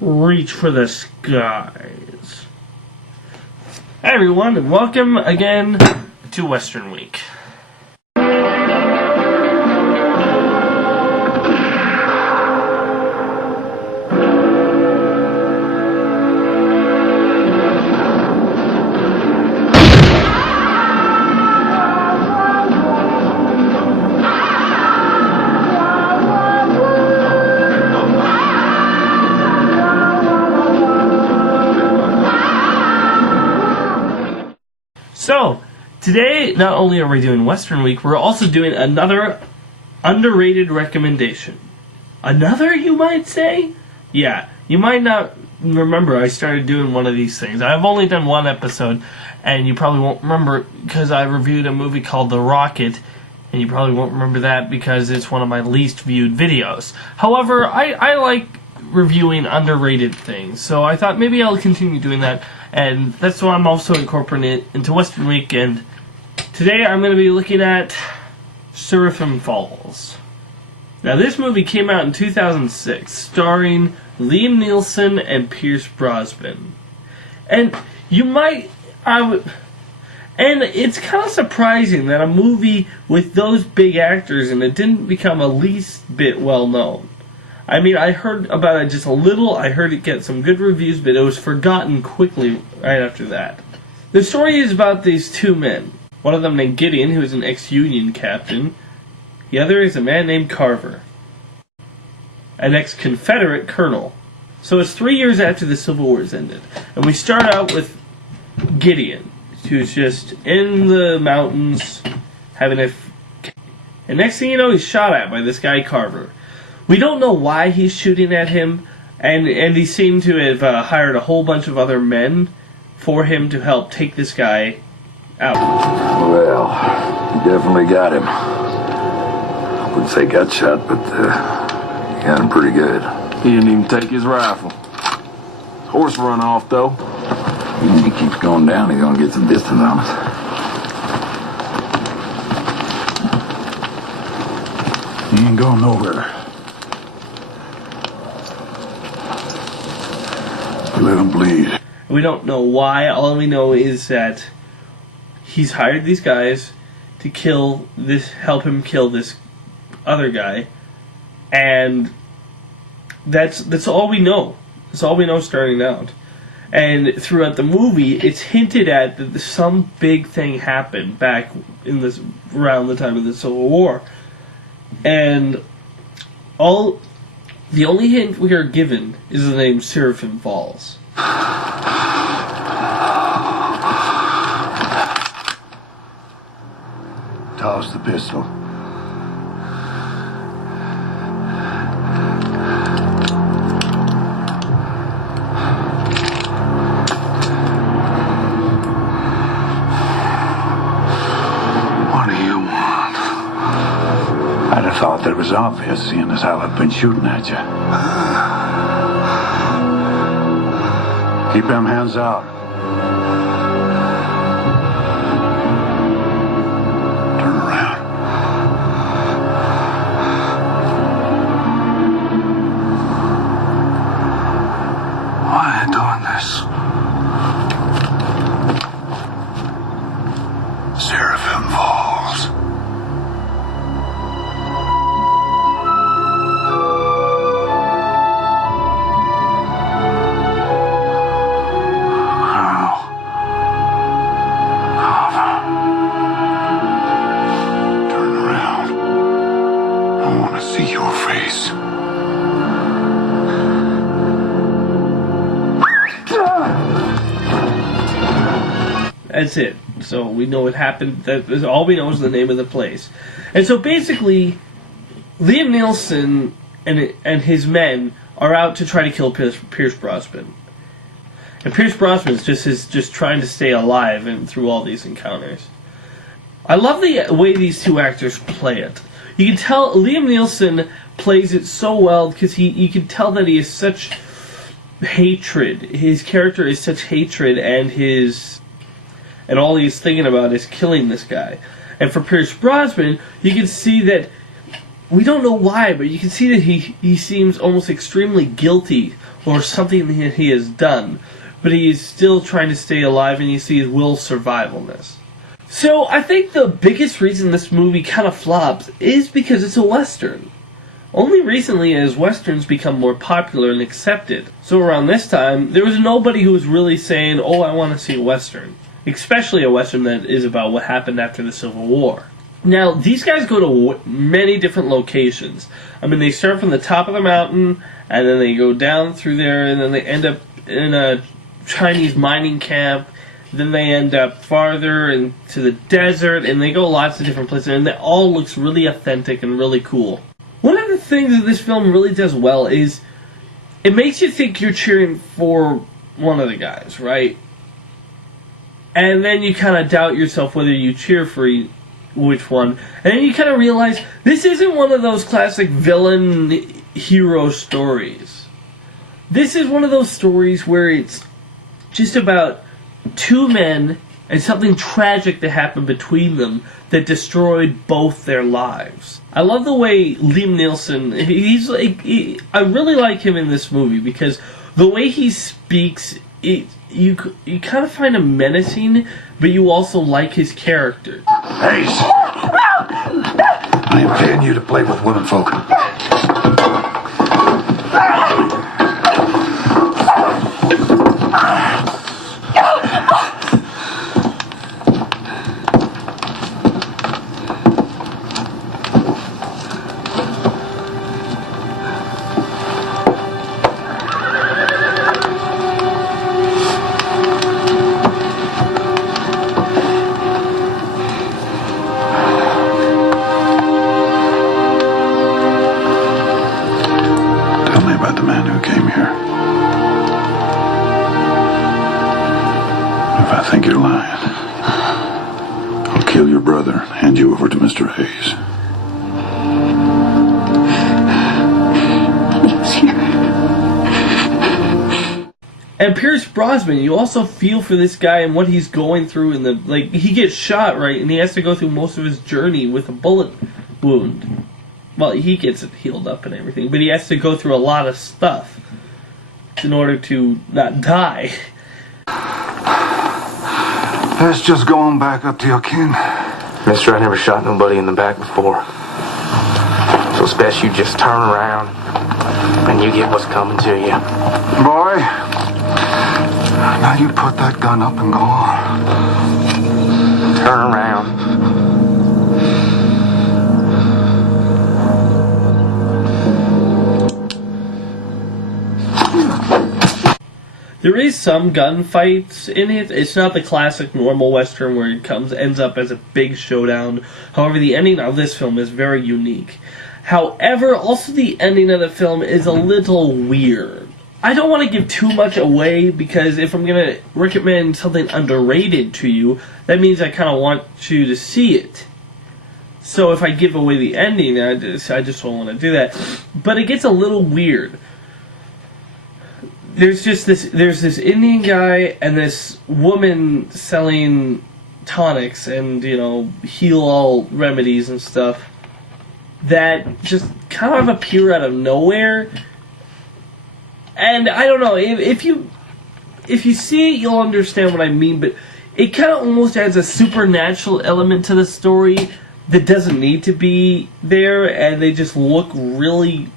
reach for the skies. Hi everyone, and welcome again to Western Week. So, today, not only are we doing Western Week, we're also doing another underrated recommendation. Another, you might say? Yeah, you might not remember I started doing one of these things. I've only done one episode, and you probably won't remember because I reviewed a movie called The Rocket, and you probably won't remember that because it's one of my least viewed videos. However, I like reviewing underrated things, so I thought maybe I'll continue doing that. And that's why I'm also incorporating it into Western Week. And today I'm going to be looking at Seraphim Falls. Now, this movie came out in 2006, starring Liam Neeson and Pirce Brosnan. And and it's kind of surprising that a movie with those big actors in it didn't become a least bit well known. I mean, I heard about it just a little. I heard it get some good reviews, but it was forgotten quickly right after that. The story is about these two men. One of them named Gideon, who is an ex-Union captain. The other is a man named Carver, an ex-Confederate colonel. So it's 3 years after the Civil War has ended. And we start out with Gideon, who's just in the mountains having a... And next thing you know, he's shot at by this guy Carver. We don't know why he's shooting at him, and he seemed to have hired a whole bunch of other men for him to help take this guy out. Well, you definitely got him. I wouldn't say got shot, but you got him pretty good. He didn't even take his rifle. Horse run off, though. Even if he keeps going down, he's gonna get some distance on us. He ain't going nowhere. Let him bleed. We don't know why. All we know is that he's hired these guys to help him kill this other guy, and that's all we know. That's all we know starting out. And throughout the movie, it's hinted at that some big thing happened back in around the time of the Civil War, and the only hint we are given is the name Seraphim Falls. Toss the pistol. What do you want? I'd have thought that it was obvious, seeing as how I've been shooting at you. Keep them hands out. Turn around. Why are you doing this? Seraphim Falls. That's it. So we know it happened. That is all we know is the name of the place. And so basically, Liam Neeson and his men are out to try to kill Pirce Brosnan. And Pirce Brosnan is just trying to stay alive and through all these encounters. I love the way these two actors play it. You can tell Liam Neeson plays it so well because you can tell that he is such hatred. His character is such hatred, and all he's thinking about is killing this guy. And for Pirce Brosnan, you can see that we don't know why, but you can see that he seems almost extremely guilty or something that he has done, but he's still trying to stay alive, and you see his will survivalness. So I think the biggest reason this movie kind of flops is because it's a Western. Only recently has Westerns become more popular and accepted. So around this time, there was nobody who was really saying, oh, I want to see a Western. Especially a Western that is about what happened after the Civil War. Now, these guys go to many different locations. I mean, they start from the top of the mountain, and then they go down through there, and then they end up in a Chinese mining camp. Then they end up farther into the desert, and they go lots of different places, and it all looks really authentic and really cool. One of the things that this film really does well is it makes you think you're cheering for one of the guys, right? And then you kind of doubt yourself whether you cheer for which one. And then you kind of realize this isn't one of those classic villain-hero stories. This is one of those stories where it's just about two men and something tragic that happened between them that destroyed both their lives. I love the way Liam Neeson, I really like him in this movie because the way he speaks, you kind of find him menacing, but you also like his character. Hey! I am paying you to play with women folk. I think you're lying. I'll kill your brother and hand you over to Mr. Hayes. And Pierce Brosnan, you also feel for this guy and what he's going through in the, like, he gets shot, right, and he has to go through most of his journey with a bullet wound. Well, he gets it healed up and everything, but he has to go through a lot of stuff in order to not die. Let's just go on back up to your kin. Mister, I never shot nobody in the back before. So it's best you just turn around and you get what's coming to you. Boy, now you put that gun up and go on. Turn around. There is some gunfights in it. It's not the classic normal Western where it ends up as a big showdown. However, the ending of this film is very unique. However, also the ending of the film is a little weird. I don't want to give too much away because if I'm going to recommend something underrated to you, that means I kind of want you to see it. So if I give away the ending, I just don't want to do that. But it gets a little weird. There's this Indian guy and this woman selling tonics and, heal-all remedies and stuff that just kind of appear out of nowhere. And I don't know, if you see it, you'll understand what I mean, but it kind of almost adds a supernatural element to the story that doesn't need to be there, and they just look really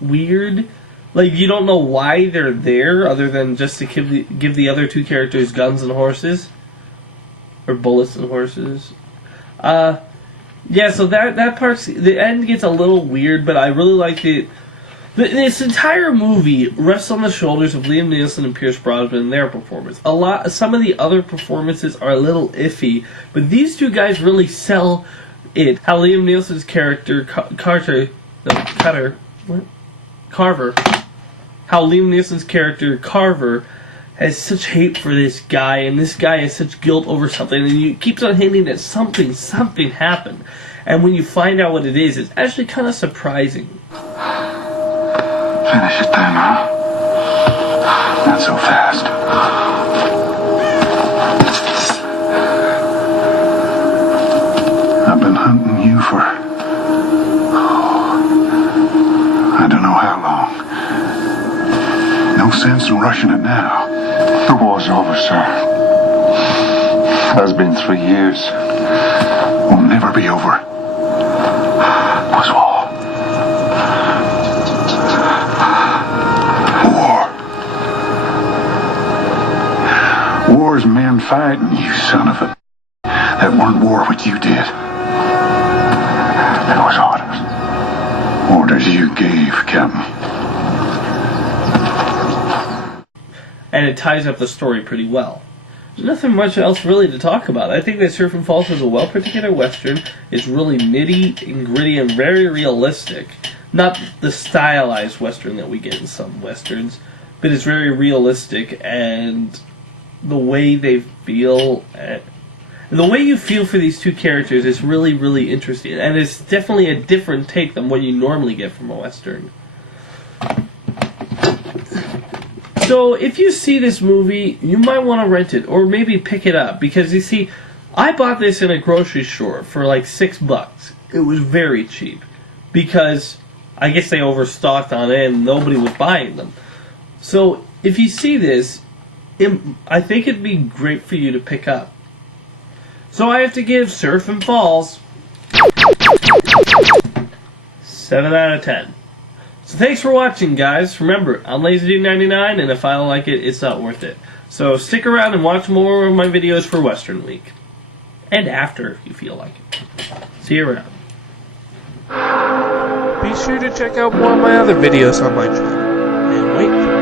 weird. Like, you don't know why they're there, other than just to give the other two characters guns and horses. Or bullets and horses. Yeah, so that part's... The end gets a little weird, but I really like it. This entire movie rests on the shoulders of Liam Neeson and Pierce Brosnan and their performance. Some of the other performances are a little iffy, but these two guys really sell it. How Liam Neeson's character, Carver. How Liam Neeson's character, Carver, has such hate for this guy, and this guy has such guilt over something, and he keeps on hinting that something happened. And when you find out what it is, it's actually kind of surprising. Finish it then, huh? Not so fast. I've been hunting you for No sense in rushing it now. The war's over, sir. Has been 3 years. Will never be over. Was war. War. War's men fighting, you son of a... That weren't war what you did. That was orders. Orders you gave, Captain. And it ties up the story pretty well. There's nothing much else really to talk about. I think that Seraphim Falls is a well-put-together Western. It's really nitty and gritty and very realistic. Not the stylized Western that we get in some Westerns, but it's very realistic, and the way they feel... the way you feel for these two characters is really, really interesting, and it's definitely a different take than what you normally get from a Western. So, if you see this movie, you might want to rent it, or maybe pick it up, because you see, I bought this in a grocery store for like $6. It was very cheap, because I guess they overstocked on it and nobody was buying them. So, if you see this, I think it'd be great for you to pick up. So I have to give Seraphim Falls 7 out of 10. So thanks for watching, guys. Remember, I'm LazyDude99, and if I don't like it, it's not worth it. So stick around and watch more of my videos for Western Week. And after, if you feel like it. See you around. Be sure to check out more of my other videos on my channel. And wait for